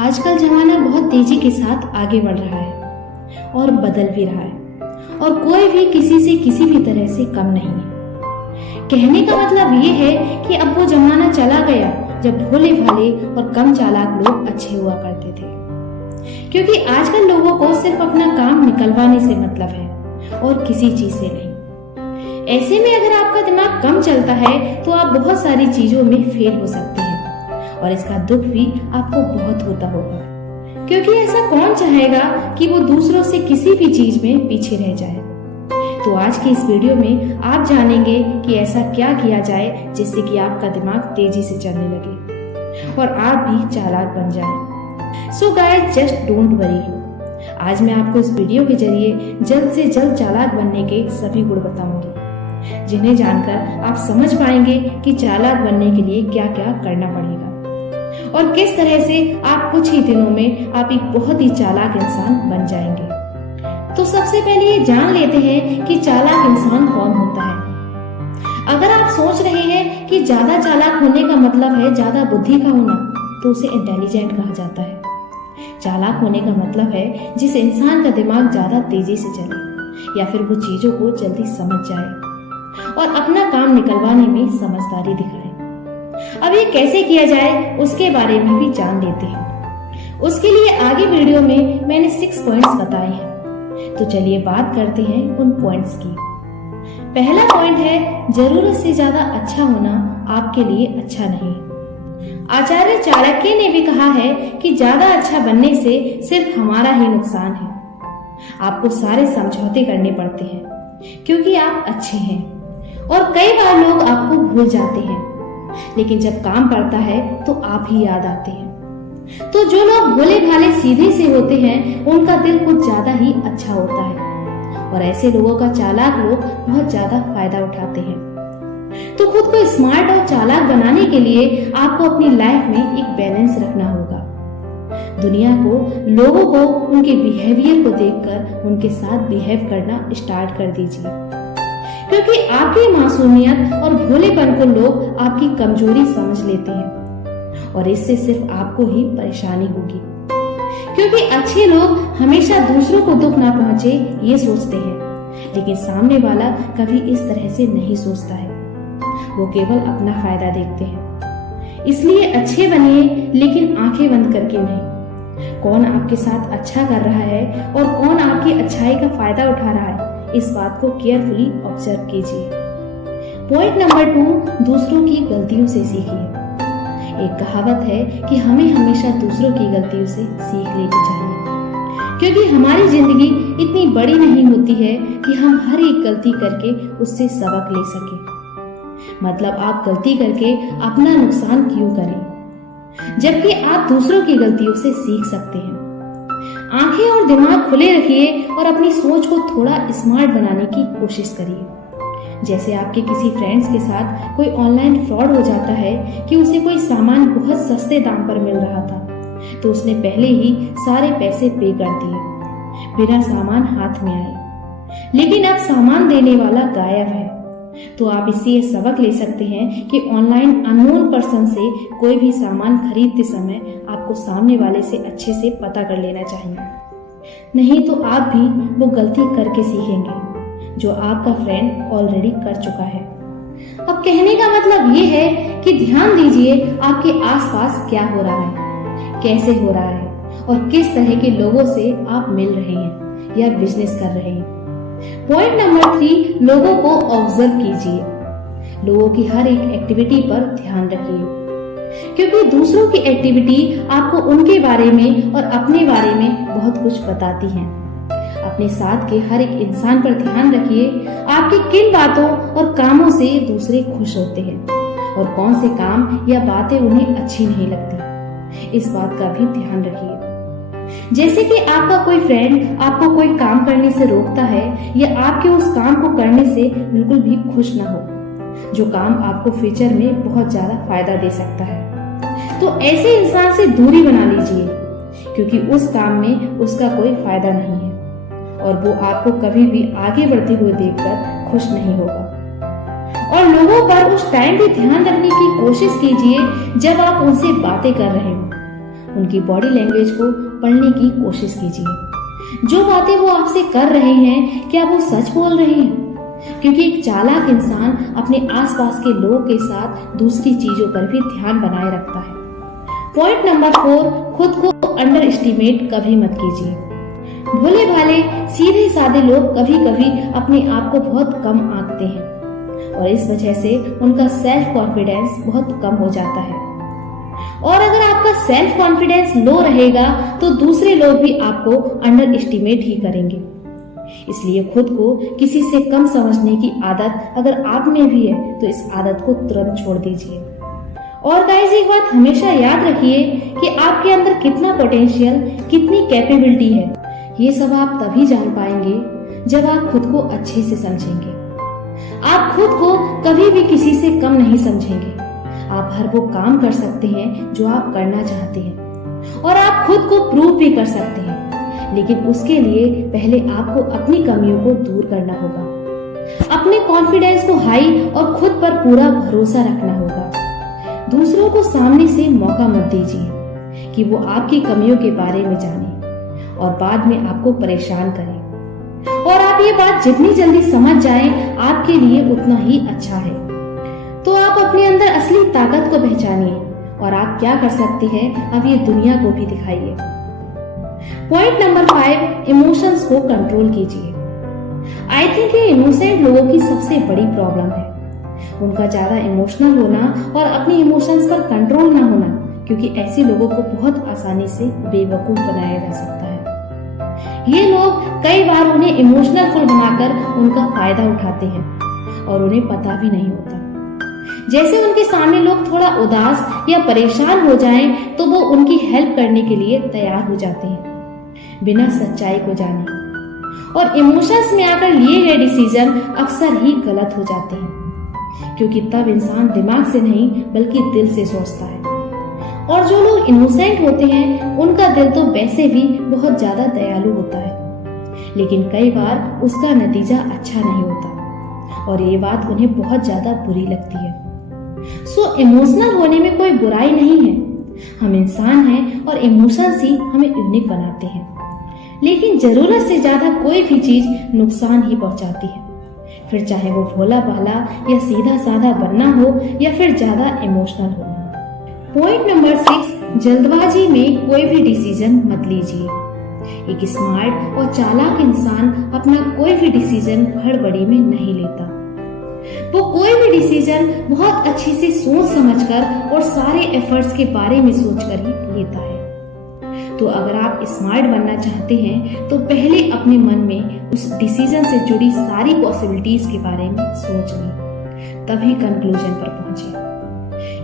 आजकल जमाना बहुत तेजी के साथ आगे बढ़ रहा है और बदल भी रहा है और कोई भी किसी से किसी भी तरह से कम नहीं है। कहने का मतलब ये है कि अब वो जमाना चला गया जब भोले भाले और कम चालाक लोग अच्छे हुआ करते थे, क्योंकि आजकल लोगों को सिर्फ अपना काम निकलवाने से मतलब है और किसी चीज से नहीं। ऐसे में अगर आपका दिमाग कम चलता है तो आप बहुत सारी चीजों में फेल हो सकते हैं और इसका दुख भी आपको बहुत होता होगा, क्योंकि ऐसा कौन चाहेगा कि वो दूसरों से किसी भी चीज में पीछे रह जाए। तो आज की इस वीडियो में आप जानेंगे कि ऐसा क्या किया जाए जिससे कि आपका दिमाग तेजी से चलने लगे और आप भी चालाक बन जाएं। So guys, just don't worry. आज मैं आपको इस वीडियो के जरिए जल्द से जल्द चालाक बनने के सभी गुण बताऊंगी, जिन्हें जानकर आप समझ पाएंगे कि चालाक बनने के लिए क्या क्या करना पड़ेगा और किस तरह से आप कुछ ही दिनों में आप एक बहुत ही चालाक इंसान बन जाएंगे। तो सबसे पहले ये जान लेते हैं कि चालाक इंसान कौन होता है। अगर आप सोच रहे हैं कि ज्यादा चालाक होने का मतलब है ज्यादा बुद्धि का होना, तो उसे इंटेलिजेंट कहा जाता है। चालाक होने का मतलब है जिस इंसान का दिमाग ज्यादा तेजी से चले या फिर वो चीजों को जल्दी समझ जाए और अपना काम निकलवाने में समझदारी दिखाए। अब ये कैसे किया जाए उसके बारे में भी जान लेते हैं। उसके लिए आगे वीडियो में मैंने 6 पॉइंट्स बताए हैं, तो चलिए बात करते हैं उन पॉइंट्स की। पहला पॉइंट है, जरूरत से ज्यादा अच्छा होना आपके लिए अच्छा नहीं। आचार्य चाणक्य ने भी कहा है कि ज्यादा अच्छा बनने से सिर्फ हमारा ही नुकसान है। आपको सारे समझौते करने पड़ते हैं क्योंकि आप अच्छे हैं और कई बार लोग आपको भूल जाते हैं, लेकिन जब काम पड़ता है तो आप ही याद आते हैं। तो जो लोग भोले भाले सीधे से होते हैं उनका दिल कुछ ज्यादा ही अच्छा होता है और ऐसे लोगों का चालाक लोग बहुत ज्यादा फायदा उठाते हैं। तो खुद को स्मार्ट और चालाक बनाने के लिए आपको अपनी लाइफ में एक बैलेंस रखना होगा। दुनिया को, लोगों को उनके बिहेवियर को देखकर उनके साथ बिहेव करना स्टार्ट कर दीजिए, क्योंकि आपकी मासूमियत और भोलेपन को लोग आपकी कमजोरी समझ लेते हैं और इससे सिर्फ आपको ही परेशानी होगी, क्योंकि अच्छे लोग हमेशा दूसरों को दुख ना पहुंचे ये सोचते हैं, लेकिन सामने वाला कभी इस तरह से नहीं सोचता है। वो केवल अपना फायदा देखते हैं। इसलिए अच्छे बनिए, लेकिन आंखें बंद करके नहीं। कौन आपके साथ अच्छा कर रहा है और कौन आपकी अच्छाई का फायदा उठा रहा है, इस बात को केयरफुली ऑब्जर्व कीजिए। पॉइंट नंबर 2, दूसरों की गलतियों से सीखिए। एक कहावत है कि हमें हमेशा दूसरों की गलतियों से सीख लेनी चाहिए, क्योंकि हमारी जिंदगी इतनी बड़ी नहीं होती है कि हम हर एक गलती करके उससे सबक ले सके। मतलब आप गलती करके अपना नुकसान क्यों करें, जबकि आप दूसरों की गलतियों से सीख सकते हैं। आंखें और दिमाग खुले रखिए और अपनी सोच को थोड़ा स्मार्ट बनाने की कोशिश करिए। जैसे आपके किसी फ्रेंड्स के साथ कोई ऑनलाइन फ्रॉड हो जाता है कि उसे कोई सामान बहुत सस्ते दाम पर मिल रहा था, तो उसने पहले ही सारे पैसे पे कर दिए बिना सामान हाथ में आए, लेकिन अब सामान देने वाला गायब है। तो आप इससे ये सबक ले सकते हैं कि ऑनलाइन अननोन पर्सन से कोई भी सामान खरीदते समय आपको सामने वाले से अच्छे से पता कर लेना चाहिए, नहीं तो आप भी वो गलती करके सीखेंगे जो आपका फ्रेंड ऑलरेडी कर चुका है। अब कहने का मतलब ये है कि ध्यान दीजिए आपके आसपास क्या हो रहा है, कैसे हो रहा है और किस तरह के लोगों से आप मिल रहे हैं या बिजनेस कर रहे हैं। पॉइंट नंबर 3, लोगों को ऑब्जर्व कीजिए। लोगों की हर एक एक्टिविटी पर ध्यान रखिए, क्योंकि दूसरों की एक्टिविटी आपको उनके बारे में और अपने बारे में बहुत कुछ बताती हैं। अपने साथ के हर एक इंसान पर ध्यान रखिए, आपकी किन बातों और कामों से दूसरे खुश होते हैं और कौन से काम या बातें उन्हें अच्छी नहीं लगती, इस बात का भी ध्यान रखिए। जैसे कि आपका कोई फ्रेंड आपको कोई काम करने से रोकता है या आपके उस काम को करने से बिल्कुल भी खुश ना हो, जो काम आपको फ्यूचर में बहुत ज्यादा फायदा दे सकता है, तो ऐसे इंसान से दूरी बना लीजिए, क्योंकि उस काम में उसका कोई फायदा नहीं है और वो आपको कभी भी आगे बढ़ते हुए देखकर खुश नहीं होगा। और लोगों पर उस टाइम भी ध्यान रखने की कोशिश कीजिए जब आप उनसे बातें कर रहे हो। उनकी बॉडी लैंग्वेज को पढ़ने की कोशिश कीजिए। जो बातें वो आपसे कर रहे हैं क्या वो सच बोल रहे हैं? क्योंकि एक चालाक इंसान अपने आसपास के लोगों के साथ दूसरी चीजों पर भी ध्यान बनाए रखता है। पॉइंट नंबर 4, खुद को अंडर एस्टिमेट कभी मत कीजिए। भोले भाले सीधे साधे लोग कभी कभी अपने आप को बहुत कम आंकते हैं और इस वजह से उनका सेल्फ कॉन्फिडेंस बहुत कम हो जाता है। और अगर आपका सेल्फ कॉन्फिडेंस लो रहेगा तो दूसरे लोग भी आपको अंडर एस्टिमेट ही करेंगे। इसलिए खुद को किसी से कम समझने की आदत अगर आप में भी है तो इस आदत को तुरंत छोड़ दीजिए। और गाइस, एक बात हमेशा याद रखिए कि आपके अंदर कितना पोटेंशियल, कितनी कैपेबिलिटी है, ये सब आप तभी जान पाएंगे जब आप खुद को अच्छे से समझेंगे। आप खुद को कभी भी किसी से कम नहीं समझेंगे। आप हर वो काम कर सकते हैं जो आप करना चाहते हैं और आप खुद को प्रूव भी कर सकते हैं, लेकिन उसके लिए पहले आपको अपनी कमियों को दूर करना होगा। अपने कॉन्फिडेंस को हाई और खुद पर पूरा भरोसा रखना होगा। दूसरों को सामने से मौका मत दीजिए कि वो आपकी कमियों के बारे में जाने और बाद में आपको परेशान करें। और आप ये बात जितनी जल्दी समझ जाएं, आपके लिए उतना ही अच्छा है। तो आप अपने अंदर असली ताकत को पहचानिए और आप क्या कर सकते हैं अब ये दुनिया को भी दिखाइए। पॉइंट नंबर 5, इमोशंस को कंट्रोल कीजिए। आई थिंक ये इनोसेंट लोगों की सबसे बड़ी प्रॉब्लम है, उनका ज्यादा इमोशनल होना और अपने इमोशंस पर कंट्रोल ना होना, क्योंकि ऐसे लोगों को बहुत आसानी से बेवकूफ बनाया जा सकता है। ये लोग कई बार उन्हें इमोशनल फुल बनाकर उनका फायदा उठाते हैं और उन्हें पता भी नहीं होता। जैसे उनके सामने लोग थोड़ा उदास या परेशान हो जाएं, तो वो उनकी हेल्प करने के लिए तैयार हो जाते हैं बिना सच्चाई को जाने। और इमोशंस में आकर लिए गए डिसीजन अक्सर ही गलत हो जाते हैं, क्योंकि तब इंसान दिमाग से नहीं बल्कि दिल से सोचता है। और जो लोग इनोसेंट होते हैं उनका दिल तो वैसे भी बहुत ज्यादा दयालु होता है, लेकिन कई बार उसका नतीजा अच्छा नहीं होता और ये बात उन्हें बहुत ज्यादा बुरी लगती है। सो इमोशनल होने में कोई बुराई नहीं है। हम इंसान हैं और इमोशंस ही हमें यूनिक बनाते हैं, लेकिन जरूरत से ज्यादा कोई भी चीज नुकसान ही पहुंचाती है, फिर चाहे वो भोला भाला या सीधा साधा बनना हो या फिर ज्यादा इमोशनल होना। पॉइंट नंबर 6, जल्दबाजी में कोई भी डिसीजन मत लीजिए। एक स्मार्ट और चालाक इंसान अपना कोई भी डिसीजन हड़बड़ी में नहीं लेता। वो कोई भी डिसीजन बहुत अच्छे से सोच समझकर और सारे एफर्ट्स के बारे में सोचकर ही लेता है। तो अगर आप स्मार्ट बनना चाहते हैं तो पहले अपने मन में उस डिसीजन से जुड़ी सारी पॉसिबिलिटीज के बारे में सोच लें, तभी कंक्लूजन पर पहुंचे।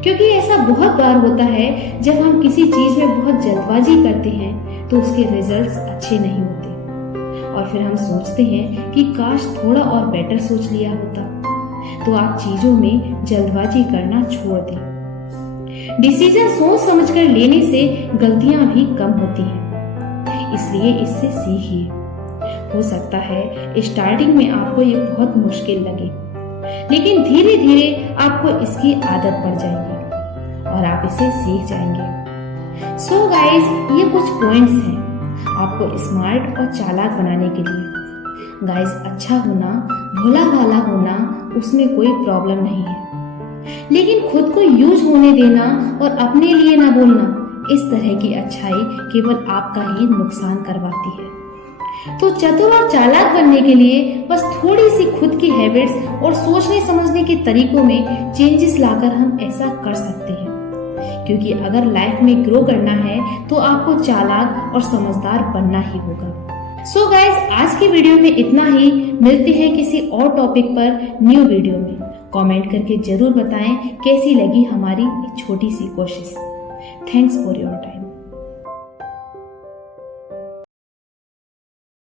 क्योंकि ऐसा बहुत बार होता है जब हम किसी चीज में बहुत जल्दबाजी करते हैं तो उसके रिजल्ट्स अच्छे नहीं होते और फिर हम सोचते हैं कि काश थोड़ा और बेटर सोच लिया होता। तो आप चीजों में जल्दबाजी करना छोड़ दें। डिसीजन सोच समझकर लेने से गलतियां भी कम होती हैं, इसलिए इससे सीखिए। हो सकता है स्टार्टिंग में आपको ये बहुत मुश्किल लगे, लेकिन धीरे धीरे आपको इसकी आदत पड़ जाएगी और आप इसे सीख जाएंगे। सो गाइस, ये कुछ पॉइंट्स हैं आपको स्मार्ट और चालाक बनाने के लिए। गाइस, अच्छा होना, भोला भाला होना, उसमें कोई प्रॉब्लम नहीं है, लेकिन खुद को यूज होने देना और अपने लिए ना बोलना, इस तरह की अच्छाई केवल आपका ही नुकसान करवाती है। तो चतुर और चालाक बनने के लिए बस थोड़ी सी खुद की हैबिट्स और सोचने समझने के तरीकों में चेंजेस लाकर हम ऐसा कर सकते हैं, क्योंकि अगर लाइफ में ग्रो करना है तो आपको चालाक और समझदार बनना ही होगा। सो गाइस, आज की वीडियो में इतना ही। मिलते हैं किसी और टॉपिक पर न्यू वीडियो में। कमेंट करके जरूर बताएं कैसी लगी हमारी छोटी सी कोशिश। Thanks for your time.